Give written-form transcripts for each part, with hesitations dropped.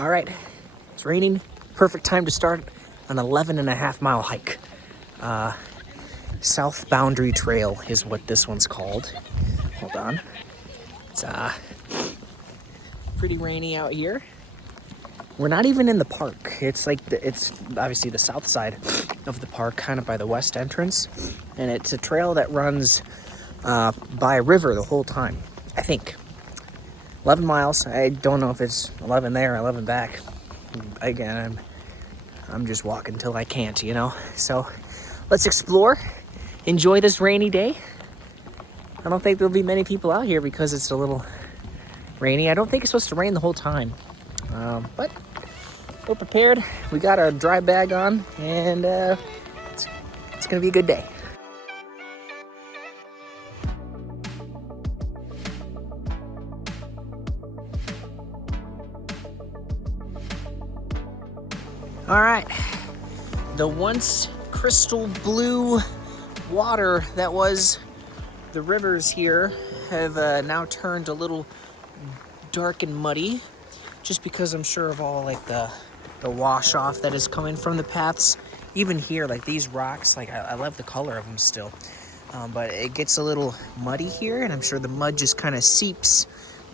All right, it's raining. Perfect time to start an 11.5 mile hike. South Boundary Trail is what this one's called. Hold on. It's pretty rainy out here. We're not even in the park. It's like it's obviously the south side of the park, kind of by the west entrance, and it's a trail that runs by a river the whole time. I think 11 miles. I don't know if it's 11 there, 11 back. Again, I'm just walking till I can't, you know. So let's explore. Enjoy this rainy day. I don't think there'll be many people out here because it's a little rainy. I don't think it's supposed to rain the whole time, but we're prepared. We got our dry bag on, and it's gonna be a good day. All right, the once crystal blue water that was the rivers here have now turned a little dark and muddy, just because I'm sure of all like the wash off that is coming from the paths. Even here, like these rocks, like I love the color of them still, but it gets a little muddy here, and I'm sure the mud just kind of seeps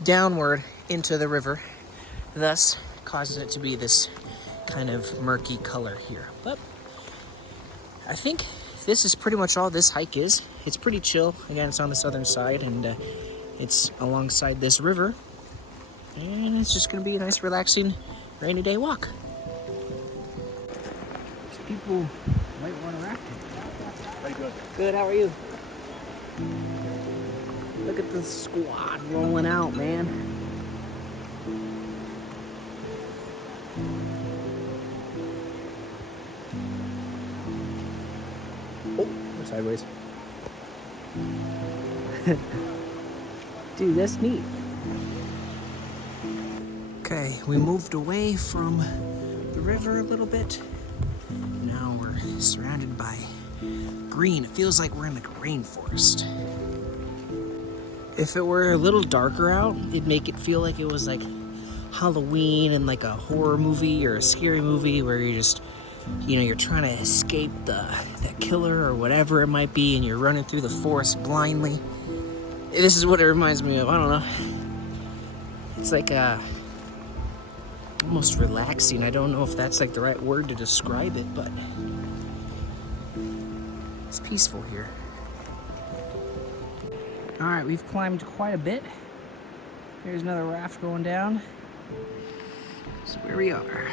downward into the river, thus causes it to be this kind of murky color here. But I think this is pretty much all this hike is. It's pretty chill. Again, it's on the southern side, and it's alongside this river, and it's just gonna be a nice relaxing rainy day walk. People might want to raft. Very good. Good, how are you? Look at the squad rolling out, man. Oh, we're sideways. Dude, that's neat. Okay, we moved away from the river a little bit. Now we're surrounded by green. It feels like we're in like a rainforest. If it were a little darker out, it'd make it feel like it was like Halloween and like a horror movie or a scary movie where you're just, you know, you're trying to escape the killer or whatever it might be, and you're running through the forest blindly. This is what it reminds me of. I don't know. It's like almost relaxing. I don't know if that's like the right word to describe it, but it's peaceful here. All right, we've climbed quite a bit. Here's another raft going down. So where we are.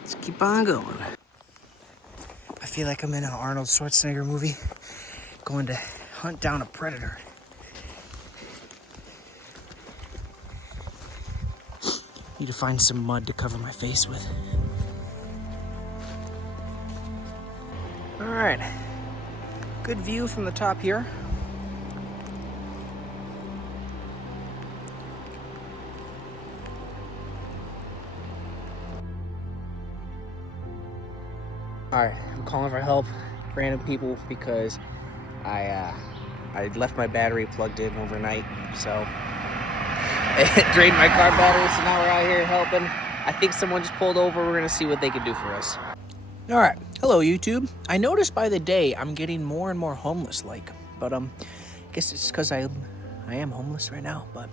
Let's keep on going. I feel like I'm in an Arnold Schwarzenegger movie going to hunt down a predator. Need to find some mud to cover my face with. All right, good view from the top here. All right, I'm calling for help, random people, because I left my battery plugged in overnight, so it drained my car battery, so now we're out here helping. I think someone just pulled over. We're gonna see what they can do for us. All right, hello YouTube. I noticed by the day I'm getting more and more homeless-like, but I guess it's because I am homeless right now. But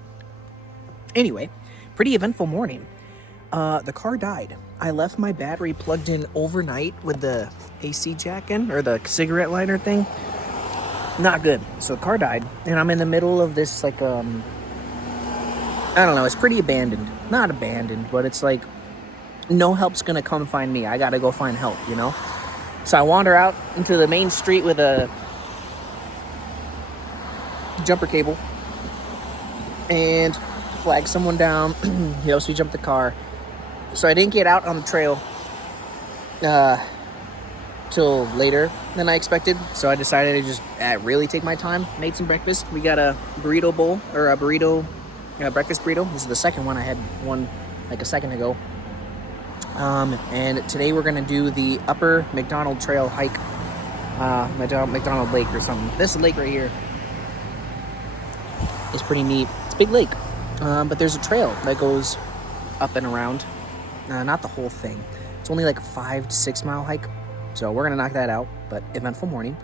anyway, pretty eventful morning. The car died. I left my battery plugged in overnight with the AC jack in, or the cigarette lighter thing. Not good. So the car died, and I'm in the middle of this like I don't know, it's pretty abandoned. Not abandoned, but it's like no help's gonna come find me. I gotta go find help, you know? So I wander out into the main street with a jumper cable and flag someone down. He helps me jump the car. So I didn't get out on the trail till later than I expected. So I decided to just really take my time. Made some breakfast. We got a burrito bowl, or a burrito, breakfast burrito. This is the second one. I had one like a second ago. And today we're gonna do the upper McDonald trail hike, McDonald Lake or something. This lake right here is pretty neat. It's a big lake. But there's a trail that goes up and around. Not the whole thing. It's only like a 5 to 6 mile hike. So we're going to knock that out, but eventful morning.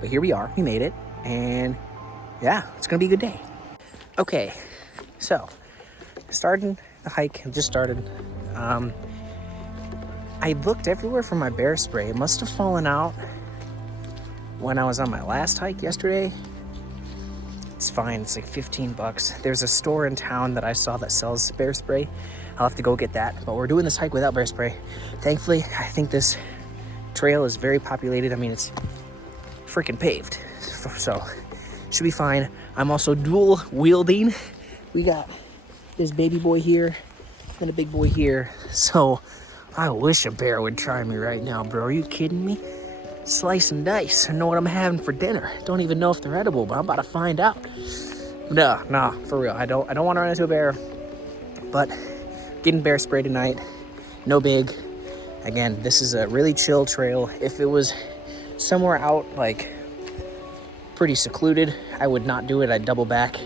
But here we are. We made it. And yeah, it's going to be a good day. Okay, so starting the hike. I just started. I looked everywhere for my bear spray. It must have fallen out when I was on my last hike yesterday. It's fine. It's like $15. There's a store in town that I saw that sells bear spray. I'll have to go get that. But we're doing this hike without bear spray. Thankfully, I think this trail is very populated. I mean, it's freaking paved. So, should be fine. I'm also dual wielding. We got this baby boy here and a big boy here. So, I wish a bear would try me right now, bro. Are you kidding me? Slice and dice. I know what I'm having for dinner. Don't even know if they're edible, but I'm about to find out. Nah, for real. I don't want to run into a bear. But getting bear spray tonight. No big. Again, this is a really chill trail. If it was somewhere out, like, pretty secluded, I would not do it. I'd double back,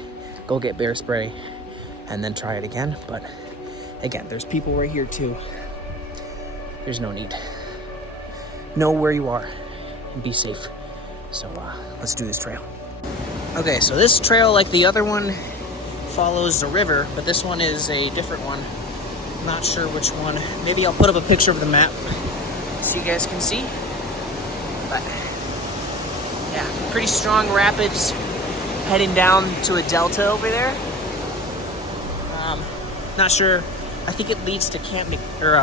go get bear spray, and then try it again. But again, there's people right here too. There's no need. Know where you are and be safe. So let's do this trail. Okay, so this trail, like the other one, follows the river, but this one is a different one. Not sure which one. Maybe I'll put up a picture of the map so you guys can see. But yeah, pretty strong rapids heading down to a delta over there. Not sure. I think it leads to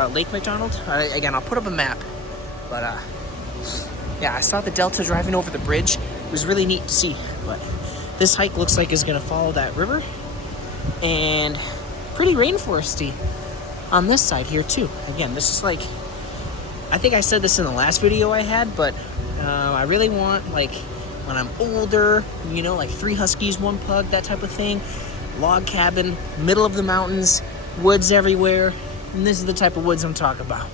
Lake McDonald. Again, I'll put up a map. But yeah, I saw the delta driving over the bridge. It was really neat to see. But this hike looks like it's gonna follow that river, and pretty rainforesty on this side here too. Again, this is like, I think I said this in the last video I had, but I really want, like, when I'm older, you know, like 3 huskies, 1 pug, that type of thing. Log cabin, middle of the mountains, woods everywhere. And this is the type of woods I'm talking about.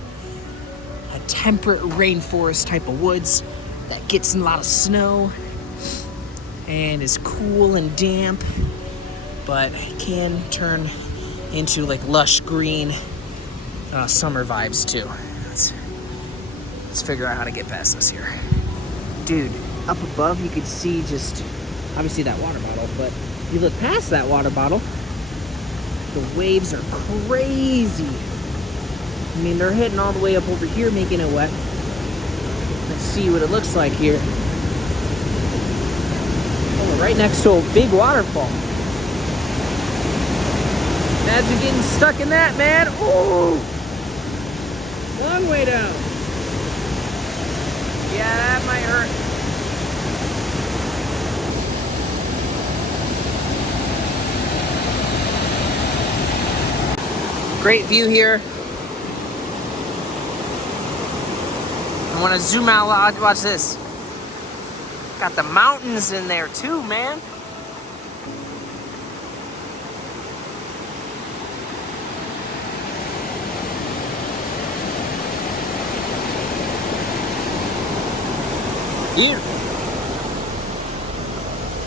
A temperate rainforest type of woods that gets a lot of snow and is cool and damp, but can turn into like lush green summer vibes too. Let's figure out how to get past this here. Dude, up above you could see just obviously that water bottle, but if you look past that water bottle, the waves are crazy. I mean, they're hitting all the way up over here, making it wet. Let's see what it looks like here. Oh, we're right next to a big waterfall. Imagine getting stuck in that, man. Ooh! Long way down. Yeah, that might hurt. Great view here. I want to zoom out loud. Watch this. Got the mountains in there too, man. Beautiful.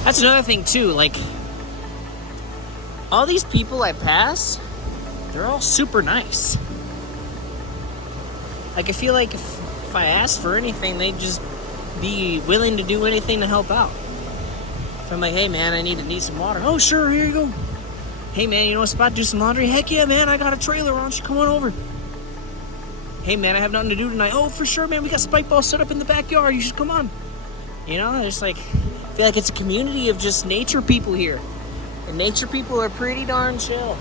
That's another thing too, like, all these people I pass, they're all super nice. Like, I feel like if I asked for anything, they'd just be willing to do anything to help out. If I'm like, hey man, I need some water. Oh sure, here you go. Hey man, you know a spot to do some laundry? Heck yeah man, I got a trailer, why don't you come on over? Hey man, I have nothing to do tonight. Oh for sure man, we got spike balls set up in the backyard, you should come on. You know, there's like, I feel like it's a community of just nature people here. And nature people are pretty darn chill.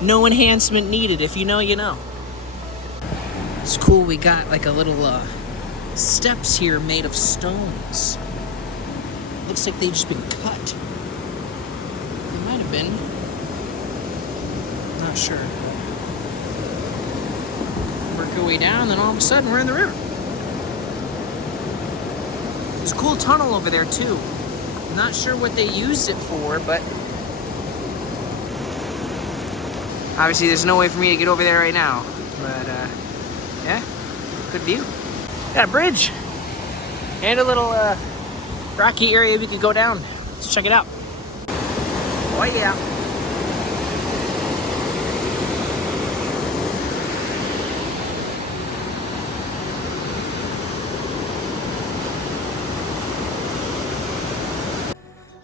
No enhancement needed. If you know, you know. It's cool, we got like a little steps here made of stones. Looks like they've just been cut. They might have been. Not sure. Work our way down, then all of a sudden we're in the river. There's a cool tunnel over there too. Not sure what they used it for, but obviously there's no way for me to get over there right now. But yeah, good view. Got a bridge and a little rocky area we could go down. Let's check it out. Oh yeah.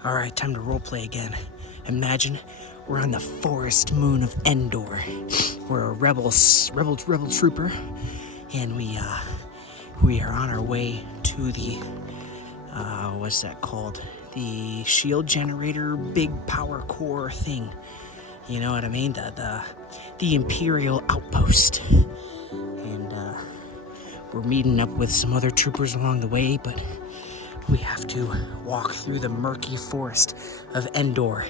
All right, time to roleplay again. Imagine we're on the forest moon of Endor. We're a rebel trooper, and we are on our way to the what's that called? The shield generator, big power core thing. You know what I mean? The Imperial outpost. And we're meeting up with some other troopers along the way, but we have to walk through the murky forest of Endor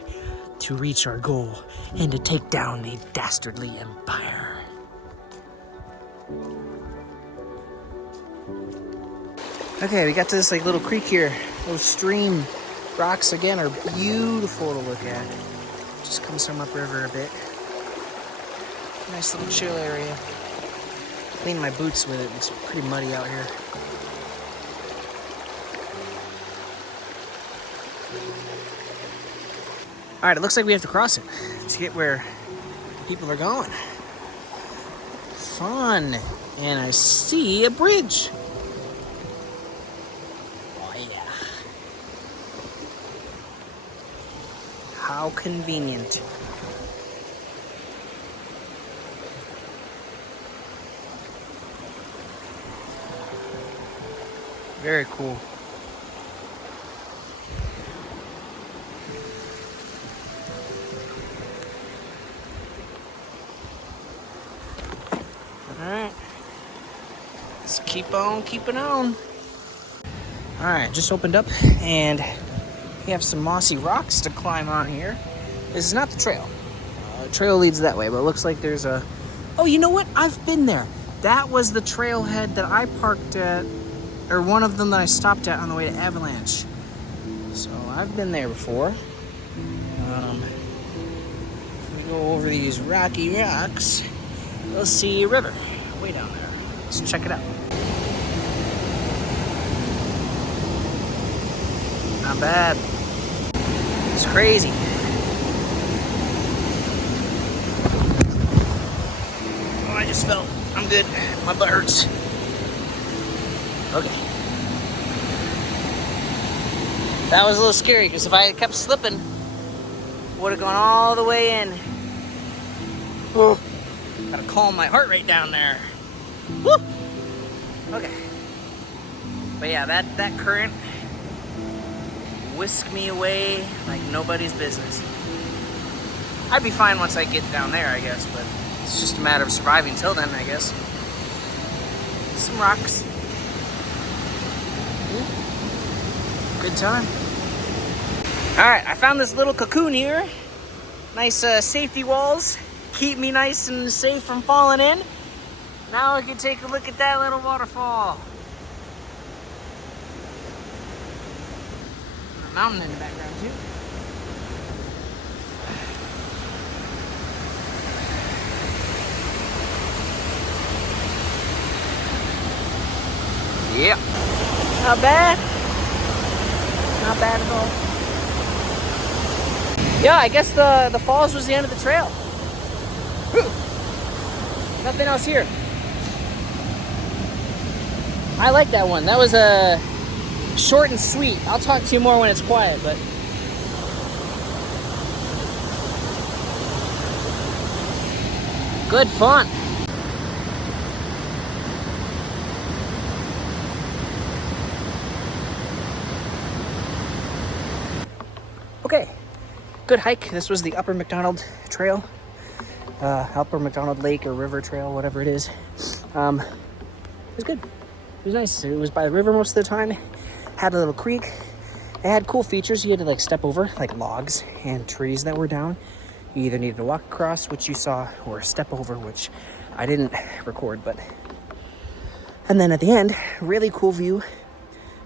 to reach our goal and to take down the dastardly empire. Okay, we got to this like little creek here. Those stream rocks again are beautiful to look at. Just comes from upriver a bit. Nice little chill area. Clean my boots with it. It's pretty muddy out here. All right, it looks like we have to cross it to get where people are going. Fun. And I see a bridge. Oh yeah. How convenient. Very cool. Alright, let's keep on keeping on. Alright, just opened up and we have some mossy rocks to climb on here. This is not the trail. The trail leads that way, but it looks like there's a... Oh, you know what? I've been there. That was the trailhead that I parked at, or one of them that I stopped at on the way to Avalanche. So I've been there before. If we go over these rocky rocks, we'll see a river way down there. Let's check it out. Not bad. It's crazy. Oh, I just fell. I'm good. My butt hurts. Okay. That was a little scary because if I had kept slipping, would have gone all the way in. Oh. Gotta calm my heart rate down there. Woo! Okay. But yeah, that current whisked me away like nobody's business. I'd be fine once I get down there, I guess, but it's just a matter of surviving till then, I guess. Some rocks. Good time. Alright, I found this little cocoon here. Nice safety walls. Keep me nice and safe from falling in. Now I can take a look at that little waterfall. A mountain in the background too. Yeah. Not bad. Not bad at all. Yeah, I guess the falls was the end of the trail. Whew. Nothing else here. I like that one. That was short and sweet. I'll talk to you more when it's quiet, but good fun. Okay, good hike. This was the Upper McDonald Trail. Upper McDonald Lake or River Trail, whatever it is. It was good. It was nice. It was by the river most of the time. Had a little creek. It had cool features. You had to like step over like logs and trees that were down. You either needed to walk across, which you saw, or step over, which I didn't record, but. And then at the end, really cool view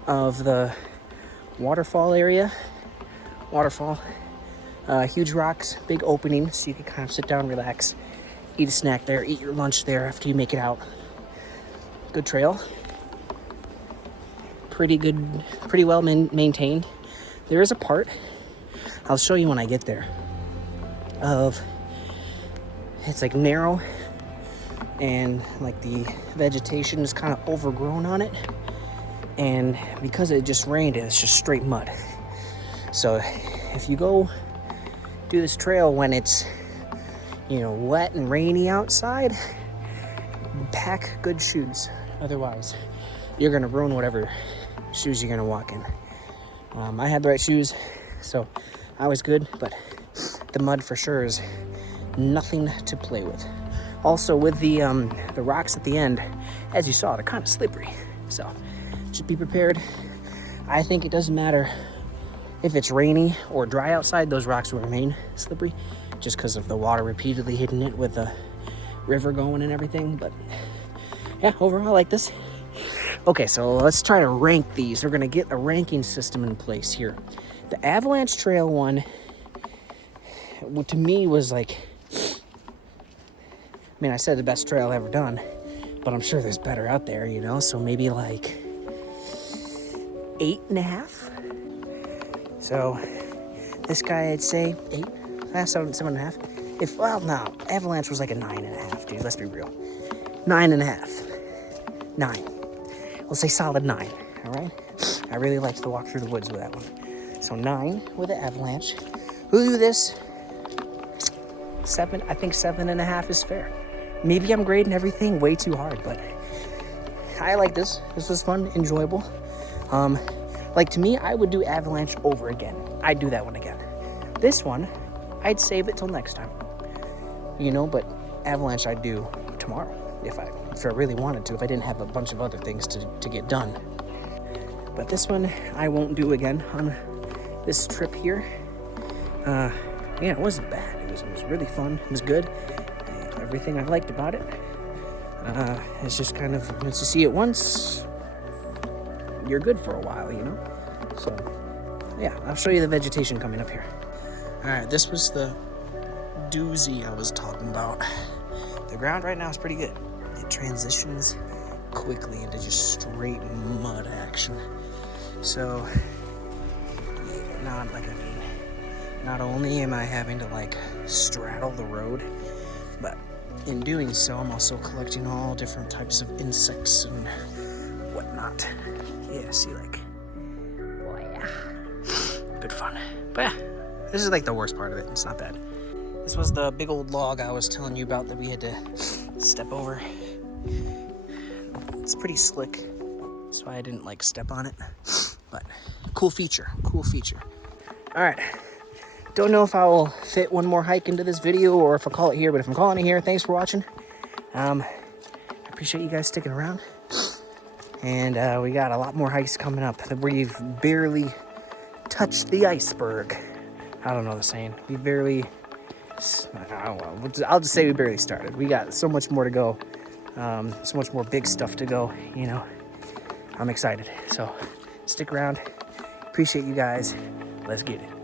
of the waterfall area. Waterfall. Huge rocks, big opening, so you can kind of sit down, relax, eat a snack there, eat your lunch there after you make it out. Good trail. Pretty good, pretty well maintained. There is a part, I'll show you when I get there, of, it's like narrow, and like the vegetation is kind of overgrown on it, and because it just rained, it's just straight mud. So if you go do this trail when it's, you know, wet and rainy outside, pack good shoes. Otherwise, you're gonna ruin whatever shoes you're gonna walk in. I had the right shoes, so I was good, but the mud for sure is nothing to play with. Also, with the rocks at the end, as you saw, they're kind of slippery, so just be prepared. I think it doesn't matter if it's rainy or dry outside, those rocks will remain slippery just because of the water repeatedly hitting it with the river going and everything. But yeah, overall I like this. Okay, so let's try to rank these. We're gonna get a ranking system in place here. The Avalanche Trail one, to me, was like, I mean, I said the best trail ever done, but I'm sure there's better out there, you know, so maybe like 8.5. So this guy, I'd say 8, 7.5. If, well, no, Avalanche was like a 9.5, dude, let's be real. 9.5. 9. We'll say solid 9, all right? I really liked to walk through the woods with that one. So 9 with the Avalanche. We'll do this 7. I think 7.5 is fair. Maybe I'm grading everything way too hard, but I like this. This was fun, enjoyable. Like, to me, I would do Avalanche over again. I'd do that one again. This one, I'd save it till next time. You know, but Avalanche I'd do tomorrow if I really wanted to, if I didn't have a bunch of other things to get done. But this one, I won't do again on this trip here. Yeah, it wasn't bad. It was really fun. It was good. Everything I liked about it. It's just kind of, once you see it once, you're good for a while, you know? So, yeah, I'll show you the vegetation coming up here. All right, this was the doozy I was talking about. The ground right now is pretty good. It transitions quickly into just straight mud action. So, yeah, not only am I having to like straddle the road, but in doing so, I'm also collecting all different types of insects and whatnot. Yeah, see, like, oh yeah, good fun. But yeah, this is like the worst part of it. It's not bad. This was the big old log I was telling you about that we had to step over. It's pretty slick, so I didn't like step on it, but cool feature. All right, don't know if I will fit one more hike into this video or if I'll call it here, but if I'm calling it here, thanks for watching. I appreciate you guys sticking around, and we got a lot more hikes coming up. We've barely touched the iceberg. I don't know the saying. We barely, I don't know. I'll just say we barely started. We got so much more to go. So much more big stuff to go, you know. I'm excited. So stick around. Appreciate you guys. Let's get it.